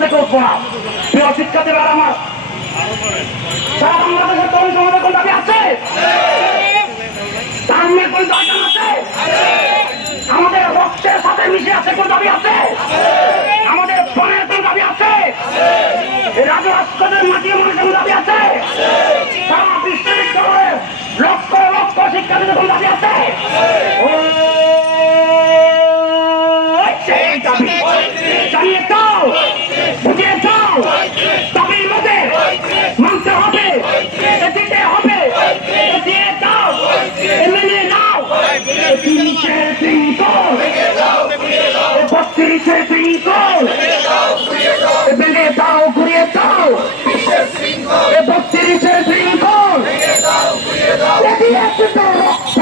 থেকে উঠবো না প্রিয় শিক্ষার্থী ভাইরা আমার, সারা বাংলাদেশের তরুণ সমাজের কোন দাবি আছে? তার কোন দরকার আছে? আমাদের রক্তের সাথে মিশে আছে কোন দাবি আছে? আমাদের ফোনের কোন দাবি আছে? এই রাজু ভাস্করের মাটির মানুষের কোন দাবি আছে? সারা বিশ্ববিদ্যালয়ের লক্ষ লক্ষ শিক্ষার্থীদের কোন দাবি আছে? জানিয়ে তিরিশে তিনকল বত্রিশে তিনকল ভেঙে দাও ঘুরিয়ে দাও বত্রিশে তিনকল এ দিয়েছে তো রক্ত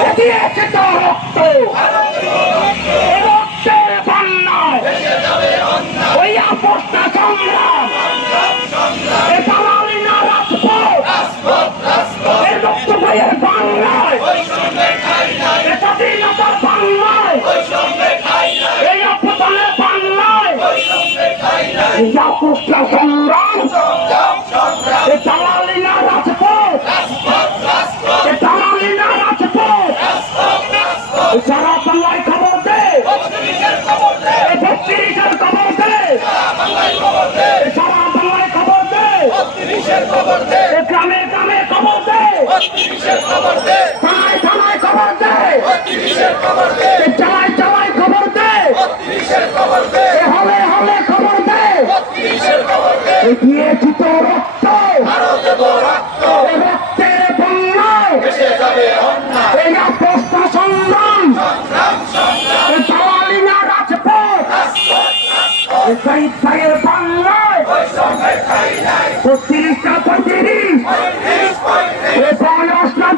এ দিয়েছে তো রক্ত আপসটা সংগ্রাম এ দালালি না রাজপথ এ দালালি না রাজপথ সারা বাংলায় খবর দে এ বত্রিশের খবর দে সারা বাংলায় খবর দে এ গ্রামে গ্রামে খবর দে থানায় থানায় খবর দে এ চালায় চালায় খবর দে এ হলে হলে খবর দে এ দিয়েছি তো রক্ত। রক্তের বন্যায় এই অবস্থা সংগ্রাম। এ দালালি না রাজপথ। শহীদ ভাইয়ের বাংলায়। বত্রিশটা পঁয়ত্রিশ। এ বয়স না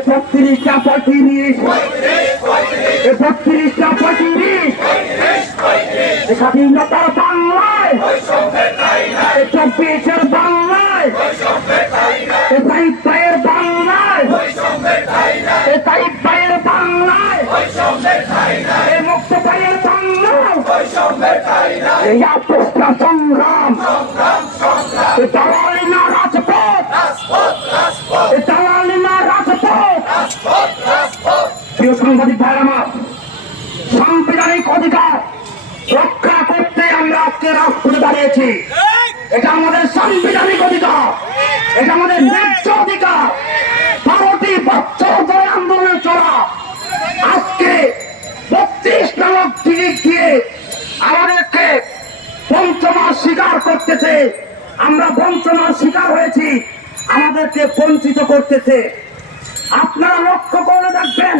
এ বত্রিশটা পঁয়ত্রিশ এ বত্রিশটা পঁয়ত্রিশ স্বাধীনতার বাংলায়। চব্বিশের বাংলায়। ভাইয়ের বাংলায়। ভাইয়ের বাংলায়। মুক্ত ভাইয়ের বাংলায়। এই আপসটা সংগ্রাম। এ দালালি প্রিয় সাংবাদিক ভাই আমার, সাংবিধানিক অধিকার রক্ষা করতে আমরা আজকে রাষ্ট্রে দাঁড়িয়েছি। এটা আমাদের সাংবিধানিক অধিকার, এটা আমাদের ন্যায্য অধিকার। বারোটি বছর ধরে আন্দোলনে চলা, আজকে বত্রিশ নামক টিকিট দিয়ে আমাদেরকে বঞ্চনার স্বীকার করতেছে। আমরা বঞ্চনার শিকার হয়েছি, আমাদেরকে বঞ্চিত করতেছে। আপনারা লক্ষ্য করে দেখবেন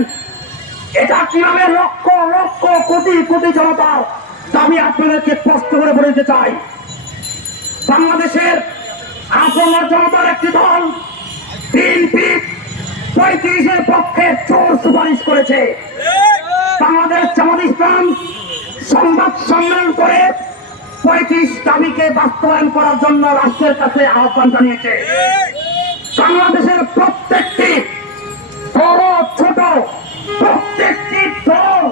এটা কীভাবে লক্ষ লক্ষ কোটি কোটি জনতার? দাবি আপনাদেরকে স্পষ্ট করে বলে দিতে চাই। বাংলাদেশের আপনার জনতার একটি দল বিএনপি পঁয়ত্রিশের পক্ষে চোর সুপারিশ করেছে। বাংলাদেশ জামাত ইসলাম সংবাদ সম্মেলন করে পঁয়ত্রিশ দাবিকে বাস্তবায়ন করার জন্য রাষ্ট্রের কাছে আহ্বান জানিয়েছে। বাংলাদেশের প্রত্যেকটি বড়, ছোট প্রত্যেকটি দল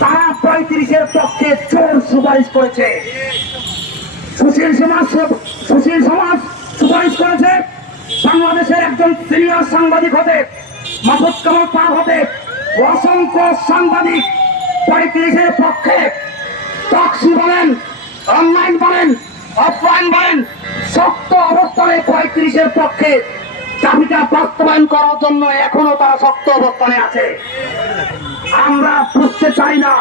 তারা পঁয়ত্রিশের পক্ষে চোর সুপারিশ করেছে। সুশীল সমাজ সুশীল সমাজ সুপারিশ করেছে। বাংলাদেশের একজন সিনিয়র সাংবাদিক হতে মাহবুব কামাল অসংখ্য সাংবাদিক পঁয়ত্রিশের পক্ষে টক্সি বলেন অনলাইন বলেন অফলাইন বলেন, শক্ত অবস্থানে পঁয়ত্রিশের পক্ষে দাবিটা বাস্তবায়ন করার জন্য এখনও তারা শক্ত অবস্থানে আছে। আমরা বুঝতে চাই না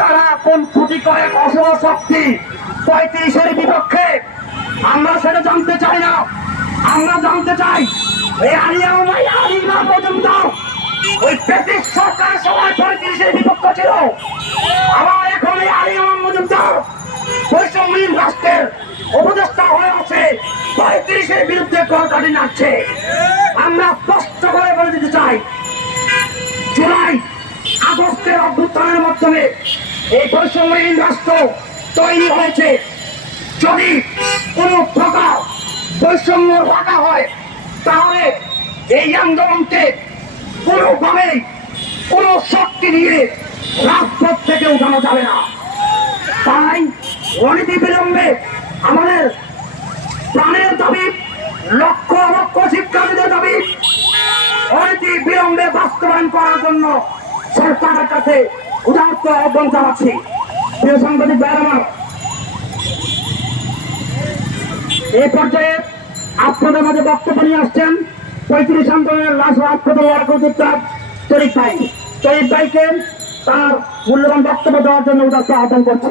তারা কোন ক্ষতি করে অশুভ শক্তি পঁয়ত্রিশের বিপক্ষে। আমরা সেটা জানতে চাই না। আমরা জানতে চাই আলিমা পর্যন্ত ওই ব্রিটিশ সরকার সময় পঁয়ত্রিশের বিপক্ষ ছিল। আবার এখন এই আলিয়া মজুমদার বৈষম্যহীন রাষ্ট্রের উপদেষ্টা হয়ে আছে। পঁয়ত্রিশের বিরুদ্ধে কলকাটি নাচছে আমরা স্পষ্ট করে বলে দিতে চাই, জুলাই আগস্টের অভ্যুত্থানের মাধ্যমে এই বৈষম্যহীন রাষ্ট্র তৈরি হয়েছে। যদি কোনো প্রকার বৈষম্য রাখা হয়, তাহলে এই আন্দোলনকে কোনোভাবে কোন শক্তি দিয়ে রাজপথ থেকে উঠানো যাবে না। তাই অনীতি বিলম্বে দাবি লক্ষ লক্ষ শিক্ষার্থীদের দাবি অনীতি বিলম্বে বাস্তবায়ন করার জন্য সরকারের কাছে উদাহরণ আহ্বান জানাচ্ছি। প্রিয় সাংবাদিক ভাইয়ের আমার, এই পর্যায়ে আপনাদের মাঝে বক্তব্য নিয়ে আসছেন পঁয়ত্রিশ আন্দোলনের লাশ রাজপথে লড়াই উদ্যোক্তার ভাই। তরিক ভাইকে তার মূল্যবান বক্তব্য দেওয়ার জন্য উদাত্ত আহ্বান করছি।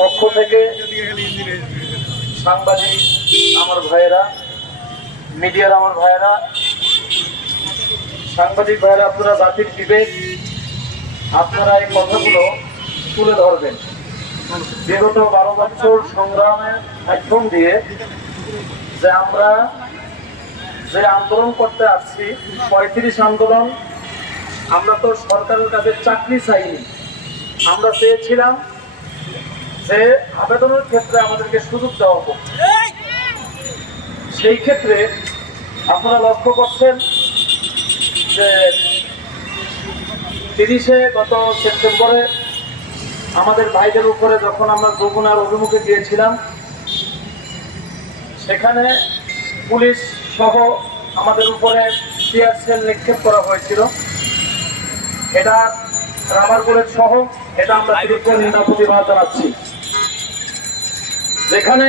পক্ষ থেকে সাংবাদিক আমার ভাইয়েরা, মিডিয়ার আমার ভাইয়েরা, সাংবাদিক ভাইয়েরা, আপনারা জাতির বিবেক, আপনারা এই কথাগুলো তুলে ধরবেন। বিগত বারো বছর সংগ্রামের মাধ্যম দিয়ে যে আমরা যে আন্দোলন করতে আসছি, পঁয়ত্রিশ আন্দোলন, আমরা তো সরকারের কাছে চাকরি চাইনি। আমরা চেয়েছিলাম যে আবেদনের ক্ষেত্রে আমাদেরকে সুযোগ দেওয়া হোক সেই ক্ষেত্রে আপনারা লক্ষ্য করছেন যে তিরিশে গত সেপ্টেম্বরে আমাদের ভাইদের উপরে যখন আমরা যমুনার অভিমুখে গিয়েছিলাম সেখানে পুলিশ সহ আমাদের উপরে টিয়ার সেল নিক্ষেপ করা হয়েছিল। এটা রাবার বুলেট সহ এটা আমরা তীব্র নিন্দা প্রতিবাদ জানাচ্ছি। যেখানে